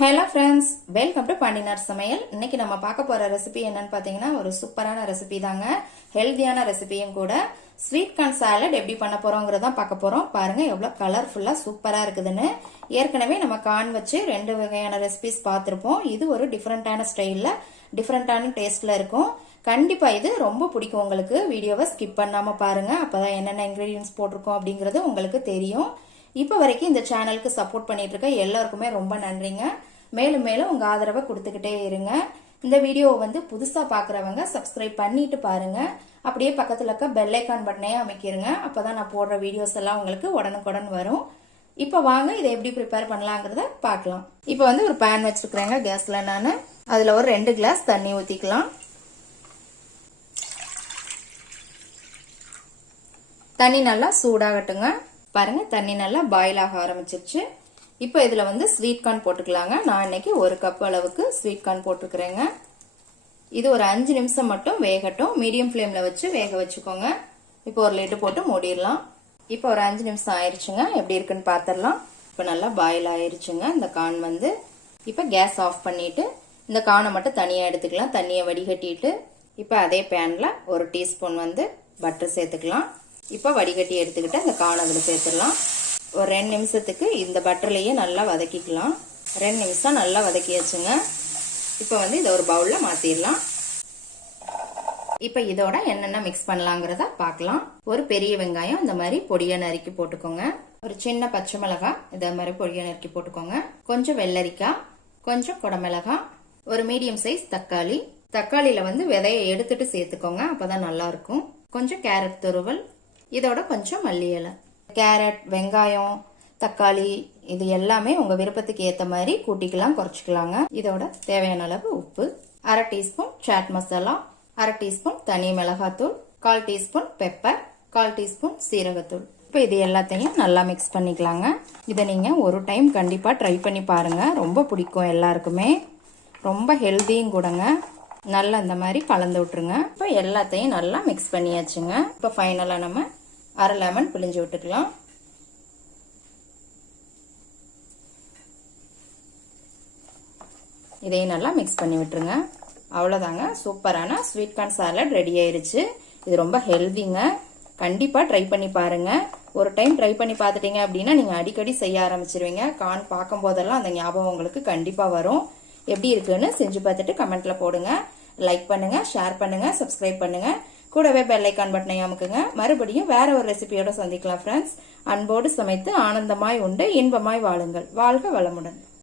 Hello friends, welcome to பாண்டினார் சமையல். இன்னைக்கு நம்ம பார்க்க போற ரெசிபி என்னன்னு பாத்தீங்கன்னா ஒரு சூப்பரான ரெசிபி தாங்க. ஹெல்தியான ரெசிபியும் கூட. ஸ்வீட் கார்ன் சாலட் எப்படி பண்ண போறோங்கிறத பார்க்க போறோம். பாருங்க எவ்வளவு கலர்ஃபுல்லா சூப்பரா இருக்குதுன்னு. ஏற்கனவே நம்ம கார்ன் வச்சு 2 வகையான ரெசிபிஸ் பார்த்திருப்போம். இது ஒரு டிஃபரெண்டான ஸ்டைல்ல டிஃபரெண்டான டேஸ்ட்ல இருக்கும். கண்டிப்பா இது ரொம்ப பிடிக்கும் உங்களுக்கு. வீடியோவை ஸ்கிப் பண்ணாம பாருங்க. அப்பதான் என்னென்ன இன்கிரீடியன்ஸ் போட்டிருக்கோம் அப்படிங்கறது உங்களுக்கு தெரியும். இப்ப வரைக்கும் இந்த சேனலுக்கு சப்போர்ட் பண்ணிட்டு இருக்க எல்லாருக்குமே ரொம்ப நன்றிங்க. மேலும் மேலும் உங்க ஆதரவை கொடுத்துக்கிட்டே இருங்க. இந்த வீடியோவை வந்து புதுசா பாக்குறவங்க சப்ஸ்கிரைப் பண்ணிட்டு பாருங்க. அப்படியே பக்கத்துல இருக்க பெல் ஐக்கான் பட்டனையும் அமைக்கிருங்க. அப்பதான் நான் போடுற வீடியோஸ் எல்லாம் உங்களுக்கு உடனுக்குடன் வரும். இப்ப வாங்க இதை எப்படி ப்ரிப்பேர் பண்ணலாங்கிறத பார்க்கலாம். இப்ப வந்து ஒரு பேன் வச்சிருக்கிறேங்க கேஸ்ல. நான் அதுல ஒரு 2 கிளாஸ் தண்ணி ஊத்திக்கலாம். தண்ணி நல்லா சூடாகட்டுங்க. பாருங்க தண்ணி நல்லா பாயில் ஆக ஆரம்பிச்சிருச்சு. இப்போ இதுல வந்து ஸ்வீட் கார்ன் போட்டுக்கலாங்க. நான் இன்னைக்கு 1 கப் அளவுக்கு ஸ்வீட் கார்ன் போட்டுக்கிறேங்க. இது ஒரு 5 நிமிஷம் மட்டும் வேகட்டும். மீடியம் ஃப்ளேம்ல வச்சு வேக வச்சுக்கோங்க. இப்போ ஒரு லிட் போட்டு மூடிடலாம். இப்போ ஒரு 5 நிமிஷம் ஆயிருச்சுங்க. எப்படி இருக்குன்னு பாத்திரலாம். இப்போ நல்லா பாயில் ஆயிருச்சுங்க இந்த கார்ன் வந்து. இப்போ கேஸ் ஆஃப் பண்ணிட்டு இந்த கார்னை மட்டும் தனியா எடுத்துக்கலாம். தண்ணியை வடிகட்டிட்டு இப்போ அதே பேன்ல 1 டீஸ்பூன் வந்து பட்டர் சேர்த்துக்கலாம். இப்போ வடிகட்டி எடுத்துக்கிட்டு அந்த கார்ன் அதில் சேர்த்துடலாம். ஒரு 2 நிமிஷத்துக்கு இந்த பட்டர்லயே நல்லா வதக்கிக்கலாம். 2 நிமிஷம் நல்லா வதக்கியாச்சுங்க. இப்போ வந்து இதை ஒரு பவுல்ல மாத்திடலாம். இப்போ இதோட என்னென்ன மிக்ஸ் பண்ணலாங்கிறத பார்க்கலாம். ஒரு பெரிய வெங்காயம் இந்த மாதிரி பொடியா நறுக்கி போட்டுக்கோங்க. ஒரு சின்ன பச்சை மிளகாய் இதே மாதிரி பொடியா நறுக்கி போட்டுக்கோங்க. கொஞ்சம் வெள்ளரிக்காய், கொஞ்சம் குடமிளகாய், ஒரு மீடியம் சைஸ் தக்காளி. தக்காளியில வந்து விதையை எடுத்துட்டு சேர்த்துக்கோங்க, அப்பதான் நல்லா இருக்கும். கொஞ்சம் கேரட் துருவல், இதோட கொஞ்சம் மல்லி இலை. கேரட், வெங்காயம், தக்காளி இது எல்லாமே உங்க விருப்பத்துக்கு ஏத்த மாதிரி கூட்டிக்கலாம், குறைச்சிக்கலாங்க. இதோட தேவையான அளவு உப்பு, 1/2 டீஸ்பூன் சாட் மசாலா, 1/2 டீஸ்பூன் தனி மிளகாத்தூள், 1/4 டீஸ்பூன் பெப்பர், 1/4 டீஸ்பூன் சீரகத்தூள். இப்போ இது எல்லாத்தையும் நல்லா மிக்ஸ் பண்ணிக்கலாங்க. இதை நீங்க ஒரு டைம் கண்டிப்பா ட்ரை பண்ணி பாருங்க. ரொம்ப பிடிக்கும் எல்லாருக்குமே. ரொம்ப ஹெல்தியும் கூடங்க. நல்லா இந்த மாதிரி கலந்து விட்டுருங்க. இப்போ எல்லாத்தையும் நல்லா மிக்ஸ் பண்ணியாச்சுங்க. இப்போ ஃபைனலா நம்ம 1/2 லெமன் பிழிஞ்சு விட்டுக்கலாம். இதையும் நல்லா மிக்ஸ் பண்ணி விட்டுருங்க. அவ்வளவுதாங்க, சூப்பரான ஸ்வீட் கார்ன் சாலட் ரெடி ஆயிருச்சு. இது ரொம்ப ஹெல்திங்க. கண்டிப்பா ட்ரை பண்ணி பாருங்க. ஒரு டைம் ட்ரை பண்ணி பார்த்துட்டீங்க அப்படின்னா நீங்க அடிக்கடி செய்ய ஆரம்பிச்சிருவீங்க. கார்ன் பார்க்கும் போதெல்லாம் அந்த ஞாபகம் உங்களுக்கு கண்டிப்பா வரும். எப்படி இருக்குன்னு செஞ்சு பார்த்துட்டு கமெண்ட்ல போடுங்க. லைக் பண்ணுங்க, ஷேர் பண்ணுங்க, சப்ஸ்கிரைப் பண்ணுங்க. கூடவே பெல் ஐக்கான் பட்டனை அமுக்குங்க. மறுபடியும் வேற ஒரு ரெசிபியோட சந்திக்கலாம் ஃப்ரெண்ட்ஸ். அன்போடு சமைத்து ஆனந்தமாய் உண்டு இன்பமாய் வாழுங்கள். வாழ்க வளமுடன்.